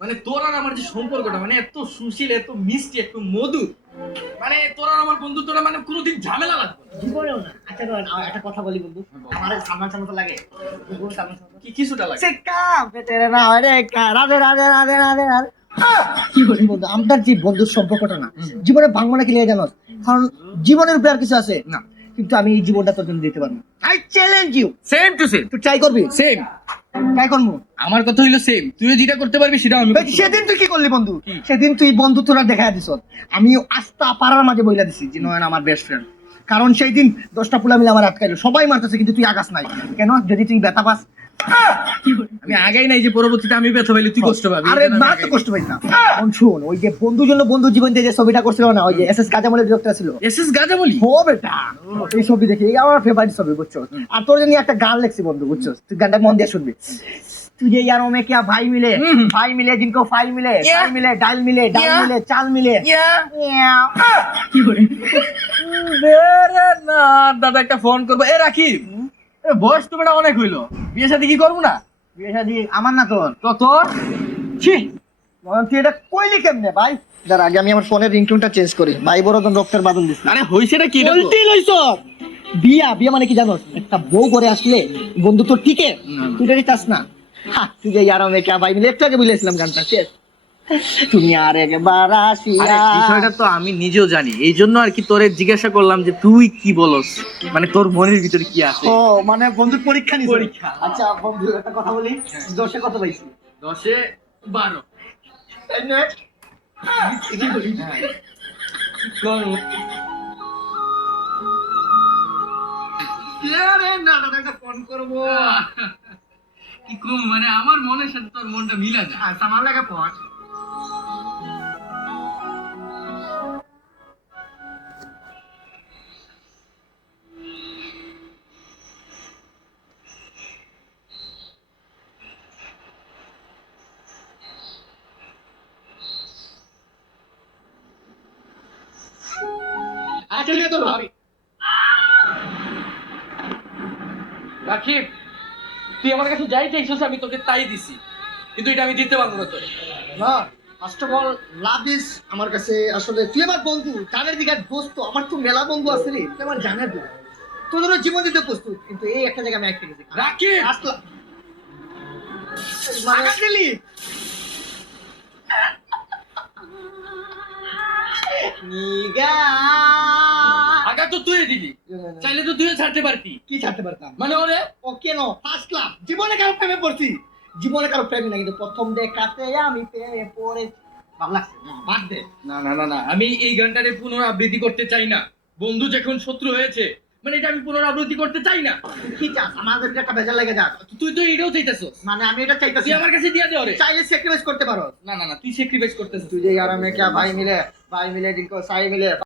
মানে তোর আর আমার যে সম্পর্কটা মানে এত সুশীল, এত মিষ্টি, এত মধুর, মানে তোর আর আমার বন্ধুত্বটা মানে কোনোদিন ঝামেলা লাগবে না। জীবনেও না। আচ্ছা ধর একটা কথা বলি বন্ধু, আমার সালমান শাহ মতো লাগে বন্ধু, সালমান শাহ মতো। কি কিছুটা লাগে? সে কাম তেরে না রে কা রাধে রাধে রাধে রাধে রাধে। কি বলি বন্ধু, আমার যে বন্ধুর সম্পর্কটা না জীবনে ভাঙবো না কি লিয়ে জানো? কারণ জীবনের উপরে আর কিছু আছে না। কিন্তু আমি এই জীবনটা তোর জন্য দিতে পারবো। I challenge you, same to same. তুই ট্রাই করবি? সেম। ট্রাই করবো। আমার কথা হইলো সেম, তুইও যেটা করতে পারবি সেটাও আমি করতে পারবো। সেদিন তুই কি করলি বন্ধু? কি? সেদিন তুই বন্ধু তোরা দেখা দিস, আমি আস্থা পাড়ার মাঝে বইলা দিছি যে নয়ন আমার বেস্ট ফ্রেন্ড। কারণ সেই দিন 10টা পোলা মিলে আমার আটকাইলো, সবাই মারতেছে কিন্তু তুই আগাস নাই কেন? যদি তুই ব্যথা পাস। আমি আগেই নাই যে পরবর্তীতে আমি ব্যথা পাইলে তুই কষ্ট পাবি। আরে না তো কষ্ট পাইস না। শোন, ওই যে বন্ধুর জন্য বন্ধু জীবন দিয়ে যে ছবিটা করছিল না, ওই যে এসএস কাজামলের ডিরেক্টর ছিল। এসএস গাজা বলি। ও বেটা, এই ছবি দেখি, এই আমার ফেভারিট ছবি বুঝছো। আর তোর জন্য একটা গান লিখছি বন্ধু বুঝছো, তুই গানটা মন দিয়ে শুনবি। तुझे यारों में क्या भाई मिले जिनको फाइल मिले, फाइल मिले, डाल मिले, डाल मिले, चाल मिले। কি করে? বেরে না দাদা, একটা ফোন করবো। এ রাখি, এ বয়স তো বেটা অনেক হইলো, বিয়ে শাদী কি করবো না? বিয়ে শাদী আমার না তোর। তো তোর ছি, মন তুই এটা কইলি কেমনে ভাই? দাঁড়া আগে আমি আমার ফোনের রিংটোনটা চেঞ্জ করি। ভাই বড়জন ডক্টর বাদল দিস। আরে হইছেটা কি রে? উল্টি লইছ। বিয়া মানে কি জানোস? একটা বউ করে আসলে বন্ধুত্ব টিকে। তুই এটা চাস না? তুই যে ইয়ারো মে ক্যা ভাই মিলে একটু আগে বলেছিলাম গানটা শেষ। তুমি আর একবার আরে আসিয়া। বিষয়টা তো আমি নিজেও জানি, এই জন্য আর কি তোরে জিজ্ঞাসা করলাম যে তুই কি বলস, মানে তোর মনের ভিতরে কি আছে। ও মানে বন্ধুর পরীক্ষা নিছ? পরীক্ষা। আচ্ছা বন্ধু একটা কথা বলি, 10-এ কত পাইছি? 10-এ 12। এই নে। কি বলি? করবো। আরে না না একটা ফোন করব। কি কম, মানে আমার মনের সাথে তোর মনটা মিলা যায়। আচ্ছা আমার লাগা ফোন। আসলে তো ভাবি রাকিব, তুই আমার কাছে যাই চাইছিস আমি তোকে তাই দিছি, কিন্তু এটা আমি দিতে পারবো না তোরে। না first of all love is আমার কাছে আসলে তুই আমার বন্ধু, তাদের দিকে দোস্ত, আমার তো মেলা বন্ধু আছে রে, তুই আমার জানার দিন তোদেরও জীবন দিতে প্রস্তুত, কিন্তু এই একটা জায়গায় আমি একটা গেছি রাকিব আসলাম মানে গেলি নিগা আগা তো তুই দিলি, চাইলে তো তুইও ছাড়তে পারতি। কি ছাড়তে পারতাম মানে ওরে ও কেন ফার্স্ট লাভ, জীবনে কারো প্রেমে পড়ছি, জীবনে কারো প্রেমে না, কিন্তু প্রথম দেখাতে আমি প্রেমে পড়েছি। ভালো লাগছে না, বাদ দে। না না না না, আমি এই গানটারে পুনরাবৃত্তি করতে চাই না। বন্ধু যখন শত্রু হয়েছে, মানে এটা আমি পুনরাবৃত্তি করতে চাই না। কি চাস আমাদের একটা ভেজাল লেগে যাক? তুই তো এটাও চাইতেছস, মানে আমি এটা চাইতেছি, তুই আমার কাছে দিয়া দে ওরে। চাইলে স্যাক্রিফাইস করতে পারো। না না না, তুই স্যাক্রিফাইস করতেছিস। तुझे यार मैं क्या भाई मिले जिनको साई मिले